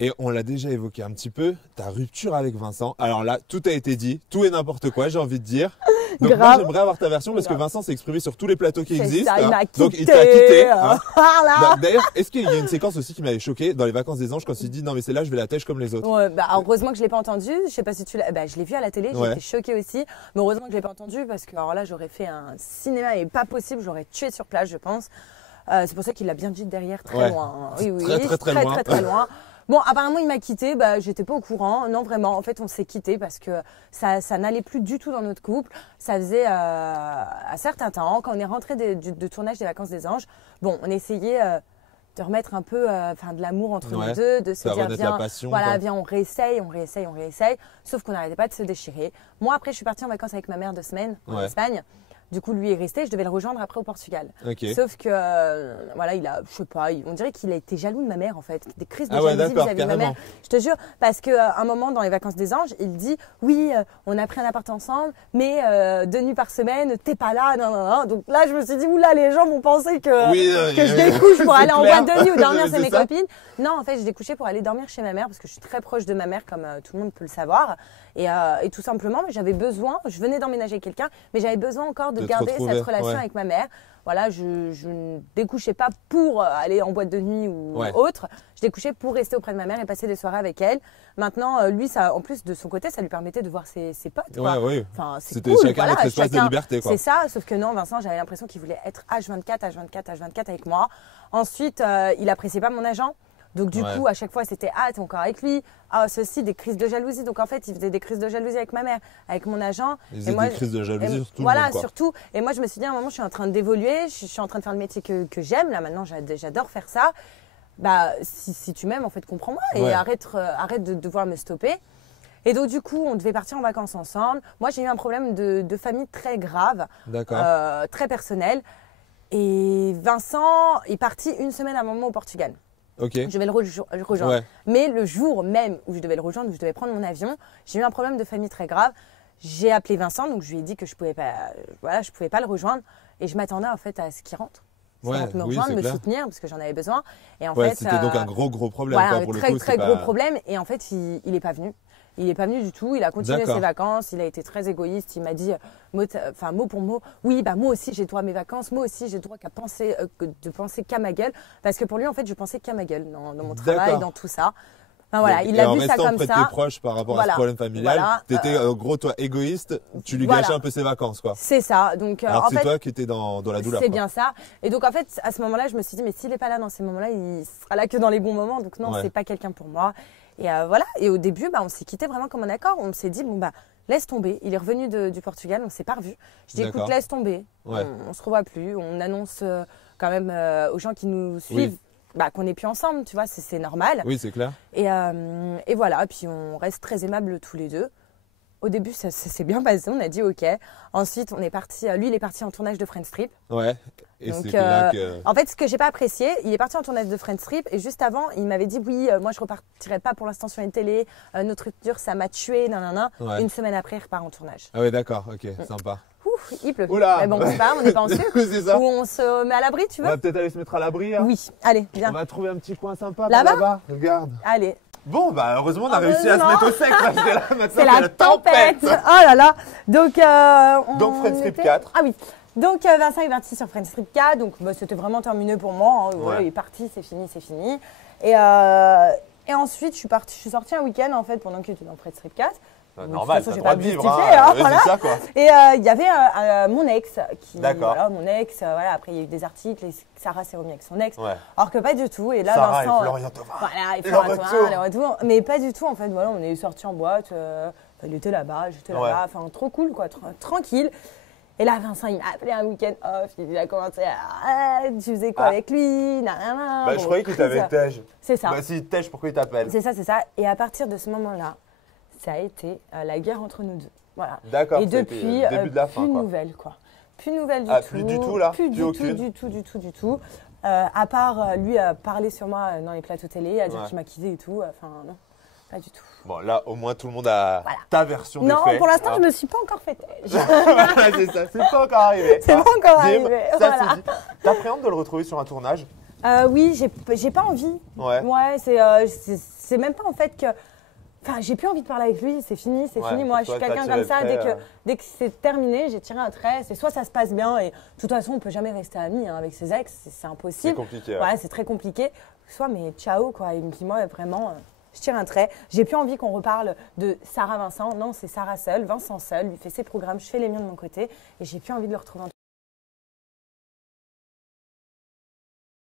Et on l'a déjà évoqué un petit peu, ta rupture avec Vincent. Alors là, tout a été dit, tout et n'importe quoi, j'ai envie de dire. Donc moi, j'aimerais avoir ta version parce que Vincent s'est exprimé sur tous les plateaux qui existent. Ça, il m'a quitté. Donc il t'a quitté. Hein. Voilà. Bah, d'ailleurs, est-ce qu'il y a une séquence aussi qui m'avait choqué dans les vacances des anges quand il dit non mais c'est là je vais la têche comme les autres. Ouais, bah, heureusement que je l'ai pas entendu. Je sais pas si tu l'as. Bah, je l'ai vu à la télé. Ouais. J'étais choquée aussi. Mais heureusement que je l'ai pas entendu parce que alors là j'aurais fait un cinéma et pas possible. J'aurais tué sur place, je pense. C'est pour ça qu'il l'a bien dit derrière, très loin. Oui, oui, très loin. Bon, apparemment, il m'a quitté. Bah, j'étais pas au courant. Non, vraiment. En fait, on s'est quitté parce que ça n'allait plus du tout dans notre couple. Ça faisait un certain temps, quand on est rentré de tournage des Vacances des Anges. Bon, on essayait de remettre un peu de l'amour entre nous deux, de se dire viens, passion, voilà, viens, on réessaye. Sauf qu'on n'arrêtait pas de se déchirer. Moi, après, je suis partie en vacances avec ma mère 2 semaines en Espagne. Du coup, lui est resté, je devais le rejoindre après au Portugal. Okay. Sauf que, voilà, il a, je sais pas, on dirait qu'il a été jaloux de ma mère en fait. Des crises de jalousie vis-à-vis de ma mère. Je te jure, parce qu'à un moment dans les vacances des anges, il dit oui, on a pris un appart ensemble, mais 2 nuits par semaine, t'es pas là, non. Donc là, je me suis dit, oula, les gens vont penser que je découche pour aller en boîte de nuit ou dormir chez mes copines. Non, en fait, je découchais pour aller dormir chez ma mère parce que je suis très proche de ma mère, comme tout le monde peut le savoir. Et tout simplement, j'avais besoin, je venais d'emménager avec quelqu'un, mais j'avais besoin encore de garder cette relation avec ma mère. Voilà, je ne découchais pas pour aller en boîte de nuit ou autre. Je découchais pour rester auprès de ma mère et passer des soirées avec elle. Maintenant, lui, ça, en plus de son côté, ça lui permettait de voir ses potes. Enfin, c'était cool, chacun notre espace de liberté. C'est ça, sauf que non, Vincent, j'avais l'impression qu'il voulait être H24 avec moi. Ensuite, il appréciait pas mon agent. Donc du coup, à chaque fois, c'était « Ah, t'es encore avec lui ?» Ah, ceci, des crises de jalousie. Donc en fait, il faisait des crises de jalousie avec ma mère, avec mon agent. Il faisait des crises de jalousie sur tout le monde, quoi. Surtout. Et moi, je me suis dit à un moment, je suis en train d'évoluer, je suis en train de faire le métier que j'aime. Là, maintenant, j'adore faire ça. Bah, si tu m'aimes, en fait, comprends-moi et arrête de devoir me stopper. Et donc du coup, on devait partir en vacances ensemble. Moi, j'ai eu un problème de famille très grave, très personnel. Et Vincent est parti 1 semaine à un moment au Portugal. Okay. Je devais le rejoindre. Mais le jour même où je devais le rejoindre, où je devais prendre mon avion, j'ai eu un problème de famille très grave. J'ai appelé Vincent, donc je lui ai dit que je pouvais pas le rejoindre. Et je m'attendais en fait à ce qu'il rentre. Me rejoindre, me soutenir, parce que j'en avais besoin. Et en fait, c'était donc un gros problème. Voilà, un très gros problème. Et en fait, il n'est pas venu. Il n'est pas venu du tout, il a continué ses vacances, il a été très égoïste, il m'a dit mot pour mot, oui, bah moi aussi j'ai droit à mes vacances, moi aussi j'ai droit de penser qu'à ma gueule, parce que pour lui en fait je pensais qu'à ma gueule dans mon travail, dans tout ça. Enfin, voilà, il a vu ça comme ça. En restant près de tes proches par rapport à ce problème familial, t'étais en gros toi égoïste, tu lui gâchais un peu ses vacances quoi. C'est ça, donc alors que c'est toi qui étais dans la douleur. C'est bien ça, et donc en fait à ce moment-là je me suis dit mais s'il n'est pas là dans ces moments-là, il sera là que dans les bons moments, donc non c'est pas quelqu'un pour moi. Et voilà. Et au début, on s'est quitté vraiment comme un accord. On s'est dit, bon, laisse tomber. Il est revenu du Portugal, on s'est pas revus. Je dis, écoute, laisse tomber. On se revoit plus. On annonce quand même aux gens qui nous suivent qu'on n'est plus ensemble, tu vois, c'est normal. Oui, c'est clair. Et voilà. Puis on reste très aimables tous les deux. Au début, ça s'est bien passé. On a dit OK. Ensuite, on est parti. Lui, il est parti en tournage de Friends Trip. Ouais. Et c'est là que. En fait, ce que j'ai pas apprécié, il est parti en tournage de Friends Trip et juste avant, il m'avait dit oui, moi je repartirai pas pour l'instant sur une télé. Notre rupture, ça m'a tué, nanana. 1 semaine après, il repart en tournage. Ah ouais, d'accord. OK, sympa. Ouf, il pleut. Oula. Mais bon, c'est pas grave, on n'est pas en sucre. C'est ça. Ou on se met à l'abri, tu veux? On va peut-être aller se mettre à l'abri. Hein. Oui. Allez, viens. On va trouver un petit coin sympa là-bas. Regarde. Allez. Bon, bah heureusement, on a réussi à se mettre au sec. C'est la tempête. Oh là là. Donc Friends Trip 4. Ah oui. Donc Vincent est parti sur Friends Trip 4. Donc c'était vraiment terminé pour moi. Hein. Il est parti, c'est fini. Et ensuite, je suis sortie un week-end en fait pendant qu'il était dans Friends Trip 4. Normal, j'ai pas pas vivre. Voilà. Ça, quoi. Et il y avait mon ex qui. D'accord. Voilà, mon ex. Voilà, après, il y a eu des articles et Sarah s'est remise avec son ex. Ouais. Alors que pas du tout. Et là, Sarah Vincent. Et Florian Thauvin. Voilà, et Florian Thauvin, le retour. Mais pas du tout, en fait. Voilà, on est sortis en boîte. Il était là-bas, j'étais là-bas. Enfin, trop cool, quoi. Tranquille. Et là, Vincent, il m'a appelé un week-end off. Il a commencé à. Tu faisais quoi avec lui? Je croyais qu'il t'avait Tej. C'est ça. Bah, si Tej, pourquoi il t'appelle? C'est ça. Et à partir de ce moment-là, ça a été la guerre entre nous deux. Voilà. D'accord. Et depuis, le début de la fin, plus de quoi. nouvelles, quoi. Plus de nouvelles du tout. Plus du tout, là? Plus du tout. À part, lui, a parlé sur moi dans les plateaux télé, à dire qu'il m'a quitté et tout. Enfin, non, pas du tout. Bon, là, au moins, tout le monde a ta version des faits. Non, pour l'instant, je me suis pas encore fait têche. Voilà, c'est ça. C'est pas encore arrivé. C'est pas encore arrivé. Ça, c'est dit. T'appréhendes de le retrouver sur un tournage? Oui, j'ai pas envie. Ouais. Ouais, c'est même pas en fait que. Enfin, j'ai plus envie de parler avec lui, c'est fini, c'est fini. Moi, je suis quelqu'un comme ça, dès que c'est terminé, j'ai tiré un trait. C'est soit ça se passe bien, et de toute façon, on peut jamais rester amis avec ses ex, c'est impossible. C'est compliqué. Ouais, c'est très compliqué. Soit, mais ciao, quoi. Et puis moi, vraiment, je tire un trait. J'ai plus envie qu'on reparle de Sarah Vincent. Non, c'est Sarah seule, Vincent seul, lui fait ses programmes, je fais les miens de mon côté. Et j'ai plus envie de le retrouver en